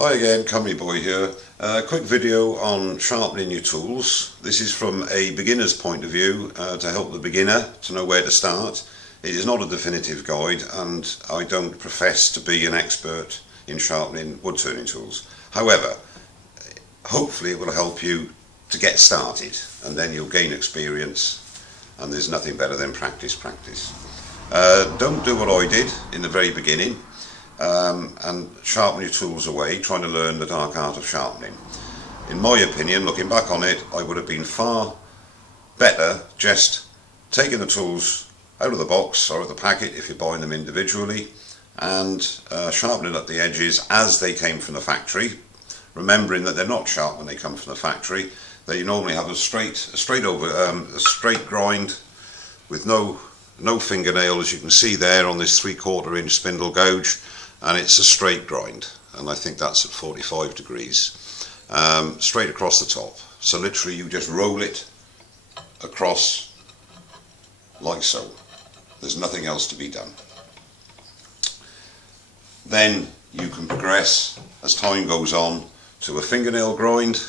Hi again, Cummy Boy here. Quick video on sharpening your tools. This is from a beginner's point of view to help the beginner to know where to start. It is not a definitive guide and I don't profess to be an expert in sharpening wood turning tools. However, hopefully it will help you to get started and then you'll gain experience, and there's nothing better than practice. Don't do what I did in the very beginning and sharpen your tools away trying to learn the dark art of sharpening. In my opinion, looking back on it, I would have been far better just taking the tools out of the box or out of the packet if you're buying them individually and sharpening up the edges as they came from the factory, remembering that they're not sharp when they come from the factory. They normally have a straight grind with no fingernail, as you can see there on this 3/4 inch spindle gouge, and it's a straight grind, and I think that's at 45 degrees straight across the top. So literally you just roll it across like so. There's nothing else to be done. Then you can progress as time goes on to a fingernail grind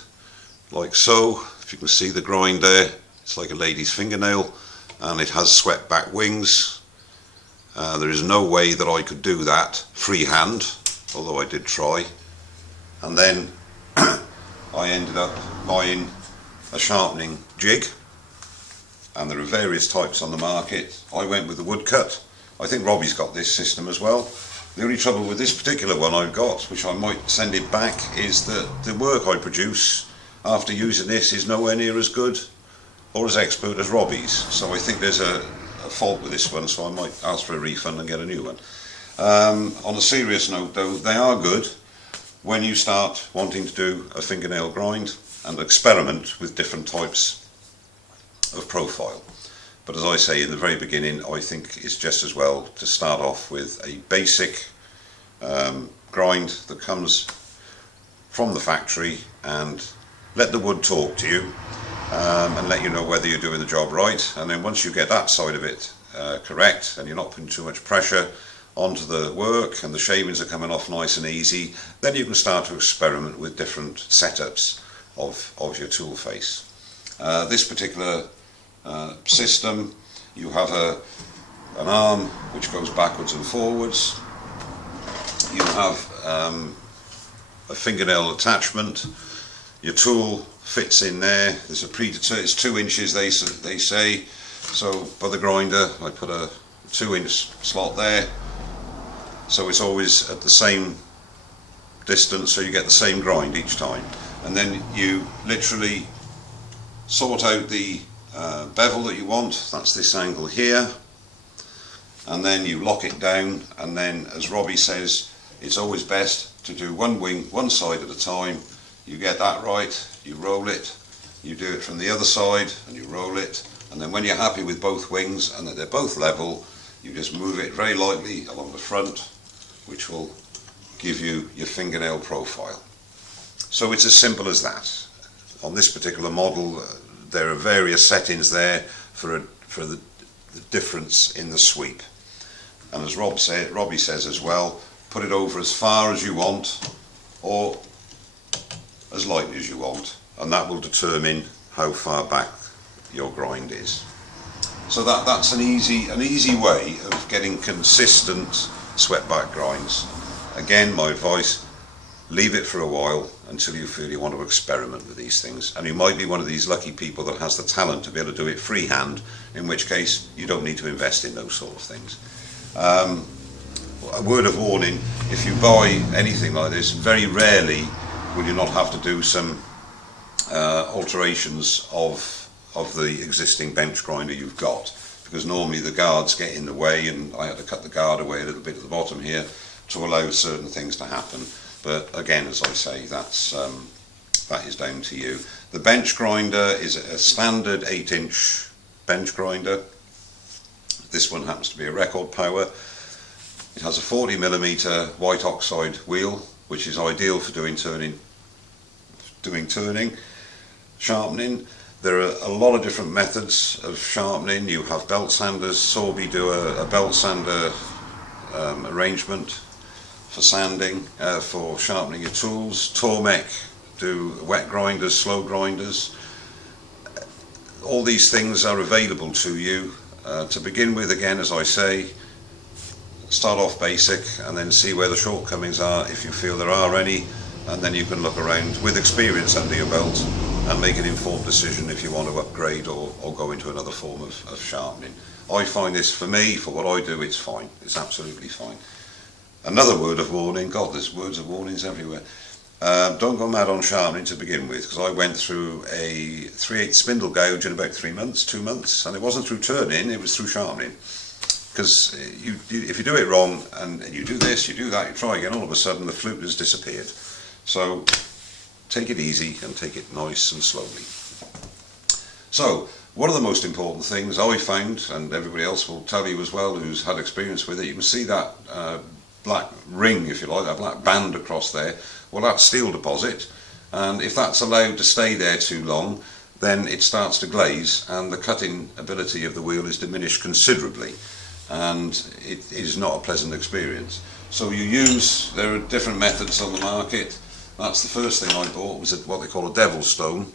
like so. If you can see the grind there, it's like a lady's fingernail and it has swept back wings. There is no way that I could do that freehand, although I did try. And then I ended up buying a sharpening jig, and there are various types on the market. I went with the woodcut. I think Robbie's got this system as well. The only trouble with this particular one I've got, which I might send it back, is that the work I produce after using this is nowhere near as good or as expert as Robbie's. So I think there's a fault with this one, so I might ask for a refund and get a new one. On a serious note though, they are good when you start wanting to do a fingernail grind and experiment with different types of profile. But as I say, in the very beginning, I think it's just as well to start off with a basic grind that comes from the factory and let the wood talk to you and let you know whether you're doing the job right. And then once you get that side of it correct and you're not putting too much pressure onto the work and the shavings are coming off nice and easy, then you can start to experiment with different setups of your tool face. This particular system, you have an arm which goes backwards and forwards. You have a fingernail attachment. Your tool fits in there. There's a predetermined, it's 2 inches they say. So by the grinder I put a 2-inch slot there, so it's always at the same distance, so you get the same grind each time. And then you literally sort out the bevel that you want. That's this angle here, and then you lock it down, and then, as Robbie says, it's always best to do one wing one side at a time. You get that right, you roll it, you do it from the other side and you roll it, and then when you're happy with both wings and that they're both level, you just move it very lightly along the front, which will give you your fingernail profile. So it's as simple as that. On this particular model there are various settings there for the difference in the sweep, and as Robbie says as well, put it over as far as you want or as lightly as you want, and that will determine how far back your grind is. So that's an easy way of getting consistent swept back grinds. Again, my advice, leave it for a while until you feel you want to experiment with these things, and you might be one of these lucky people that has the talent to be able to do it freehand, in which case you don't need to invest in those sort of things. A word of warning, if you buy anything like this, very rarely will you not have to do some alterations of the existing bench grinder you've got, because normally the guards get in the way, and I had to cut the guard away a little bit at the bottom here to allow certain things to happen. But again, as I say, that is down to you. The bench grinder is a standard 8-inch bench grinder. This one happens to be a record power. It has a 40mm white oxide wheel, which is ideal for doing turning, sharpening. There are a lot of different methods of sharpening. You have belt sanders. Sorby do a belt sander arrangement for sanding, for sharpening your tools. Tormek do wet grinders, slow grinders. All these things are available to you. To begin with, again, as I say, start off basic and then see where the shortcomings are if you feel there are any, and then you can look around with experience under your belt and make an informed decision if you want to upgrade or go into another form of sharpening. I find this, for me, for what I do, it's fine. It's absolutely fine. Another word of warning, God, there's words of warnings everywhere. Don't go mad on sharpening to begin with, because I went through a 3/8 spindle gouge in about 3 months, 2 months, and it wasn't through turning, it was through sharpening. Because if you do it wrong and you do this, you do that, you try again, all of a sudden the flute has disappeared. So take it easy and take it nice and slowly. So one of the most important things I found, and everybody else will tell you as well who's had experience with it, you can see that black ring, if you like, that black band across there. Well, that's steel deposit, and if that's allowed to stay there too long, then it starts to glaze and the cutting ability of the wheel is diminished considerably, and it is not a pleasant experience. So there are different methods on the market. That's the first thing I bought, was what they call a devil's stone,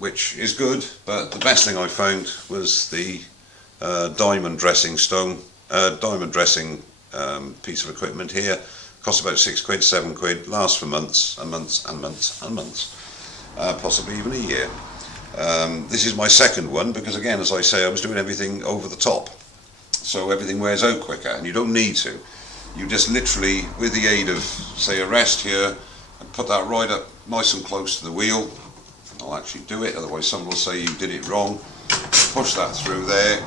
which is good, but the best thing I found was the diamond dressing stone, diamond dressing piece of equipment here. Costs about £6, £7, lasts for months and months and months and months, possibly even a year. This is my second one because, again, as I say, I was doing everything over the top, so everything wears out quicker, and you don't need to. You just literally, with the aid of, say, a rest here, and put that right up nice and close to the wheel. I'll actually do it, otherwise someone will say you did it wrong. Push that through there,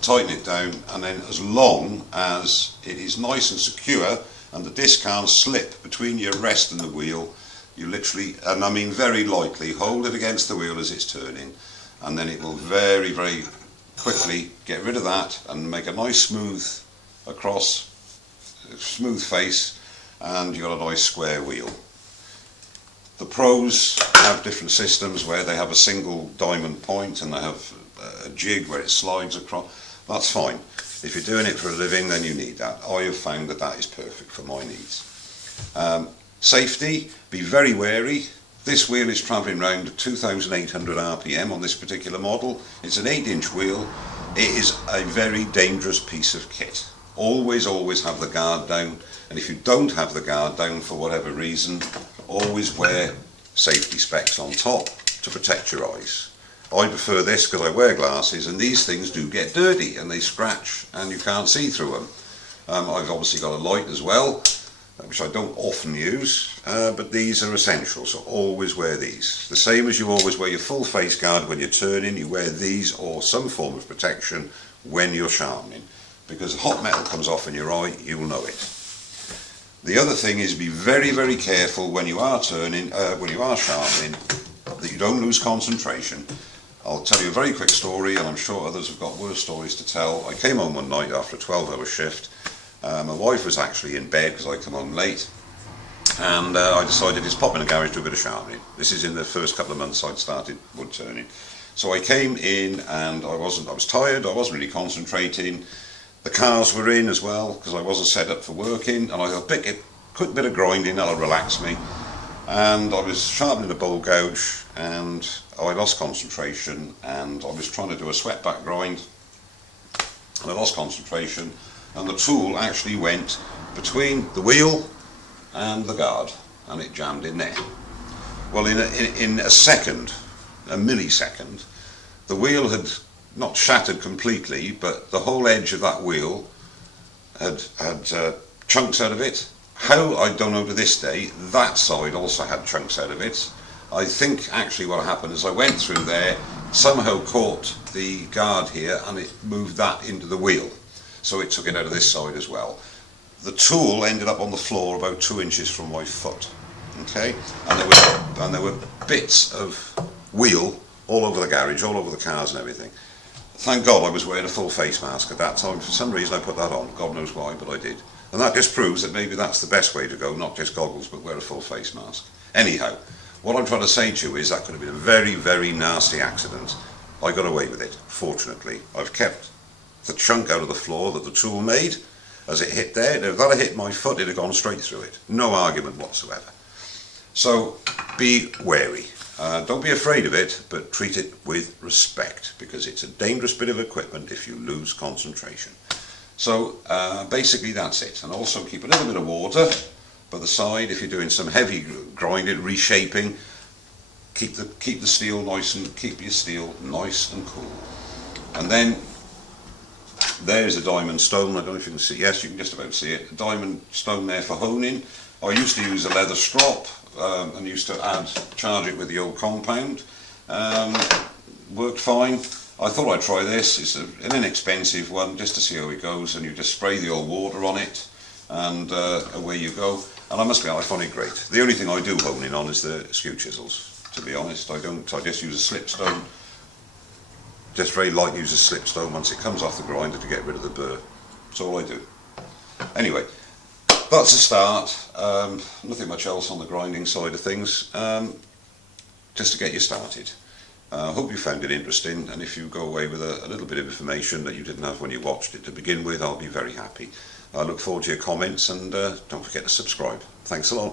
tighten it down, and then as long as it is nice and secure and the disc can't slip between your rest and the wheel, you literally, and I mean very lightly, hold it against the wheel as it's turning, and then it will very, very quickly get rid of that and make a nice smooth face, and you've got a nice square wheel. The pros have different systems where they have a single diamond point and they have a jig where it slides across. That's fine. If you're doing it for a living, then you need that. I have found that that is perfect for my needs. Safety, be very wary. This wheel is travelling around at 2,800 RPM on this particular model. It's an 8-inch wheel. It is a very dangerous piece of kit. Always, always have the guard down, and if you don't have the guard down for whatever reason, always wear safety specs on top to protect your eyes. I prefer this because I wear glasses, and these things do get dirty and they scratch and you can't see through them. I've obviously got a light as well, which I don't often use, but these are essential, so always wear these. The same as you always wear your full face guard when you're turning, you wear these or some form of protection when you're sharpening, because hot metal comes off in your eye, you'll know it. The other thing is, be very, very careful when you are turning, when you are sharpening, that you don't lose concentration. I'll tell you a very quick story, and I'm sure others have got worse stories to tell. I came home one night after a 12-hour shift. My wife was actually in bed because I come home late, and I decided to pop in the garage to do a bit of sharpening. This is in the first couple of months I'd started wood turning. So I came in and I was tired, I wasn't really concentrating. The cars were in as well because I wasn't set up for working, and I thought, a quick bit of grinding, that'll relax me. And I was sharpening a bowl gouge and I lost concentration, and I was trying to do a swept back grind and I lost concentration, and the tool actually went between the wheel and the guard and it jammed in there. Well, in a second, a millisecond, the wheel had not shattered completely, but the whole edge of that wheel had chunks out of it. How, I don't know to this day. That side also had chunks out of it. I think actually what happened is I went through there, somehow caught the guard here, and it moved that into the wheel, so it took it out of this side as well. The tool ended up on the floor about 2 inches from my foot, okay, and there were bits of wheel all over the garage, all over the cars and everything. Thank God I was wearing a full face mask at that time. For some reason I put that on, God knows why, but I did. And that just proves that maybe that's the best way to go, not just goggles, but wear a full face mask. Anyhow, what I'm trying to say to you is that could have been a very, very nasty accident. I got away with it, fortunately. I've kept the chunk out of the floor that the tool made, as it hit there. If that had hit my foot, it'd have gone straight through it. No argument whatsoever. So be wary. Don't be afraid of it, but treat it with respect, because it's a dangerous bit of equipment if you lose concentration. So basically that's it. And also keep a little bit of water by the side if you're doing some heavy grinding, reshaping. Keep the steel nice and keep your steel nice and cool. And then there's a diamond stone. I don't know if you can see. Yes, you can just about see it. A diamond stone there for honing. I used to use a leather strop and used to charge it with the old compound. Worked fine. I thought I'd try this. It's an inexpensive one just to see how it goes, and you just spray the old water on it and away you go. And I must be honest, I find it great. The only thing I do honing on is the skew chisels, to be honest. I just use a slipstone. Just very light use a slipstone once it comes off the grinder to get rid of the burr. That's all I do. Anyway, that's a start. Nothing much else on the grinding side of things, just to get you started. I hope you found it interesting, and if you go away with a little bit of information that you didn't have when you watched it to begin with, I'll be very happy. I look forward to your comments, and don't forget to subscribe. Thanks a lot.